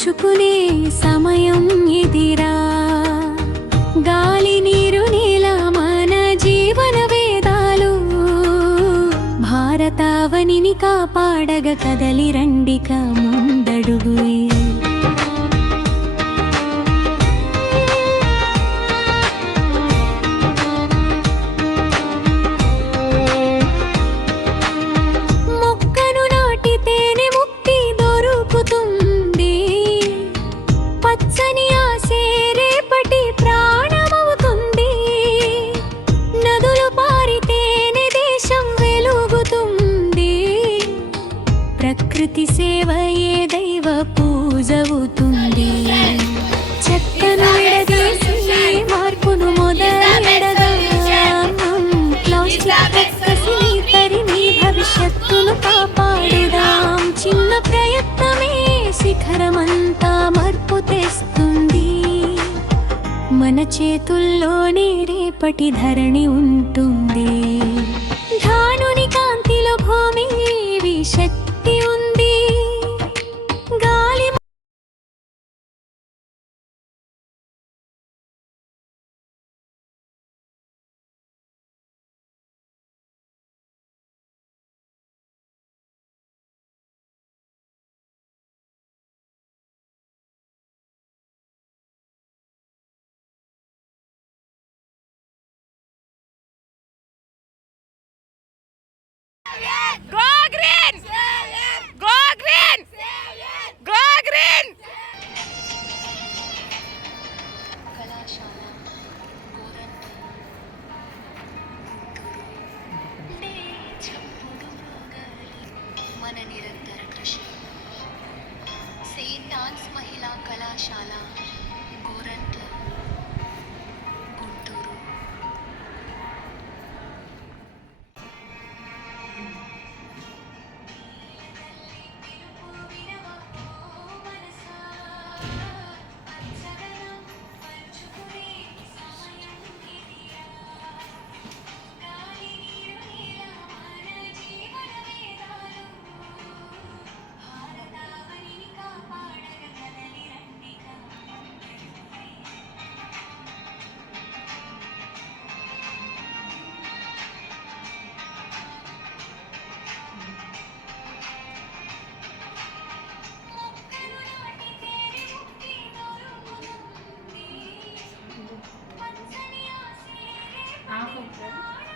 మలుచుకునే సమయం ఇదిరా. గాలి నీరు నేల మన జీవన వేదాలు, భారతావనిని కాపాడగ కదలి రండిక ముందడుగు. ప్రకృతి సేవయే దైవ పూజవుతుంది. చెత్తను విడదీసి మార్పును మొదలెడదాం. ప్లాస్టిక్ కసిని తరిమి భవిష్యత్తును కాపాడుదాం. చిన్న ప్రయత్నమే శిఖరమంతా మార్పు తెస్తుంది. మన చేతుల్లోనే రేపటి ధరణి ఉంటుంది. ధానుని కాంతిలో భూమి శక్తి ఉంది. గాలి మన నిరంతర కృషి. సెయింట్ ఆన్స్ మహిళా కళాశాల గోరంట్ల, గుంటూరు. Ah,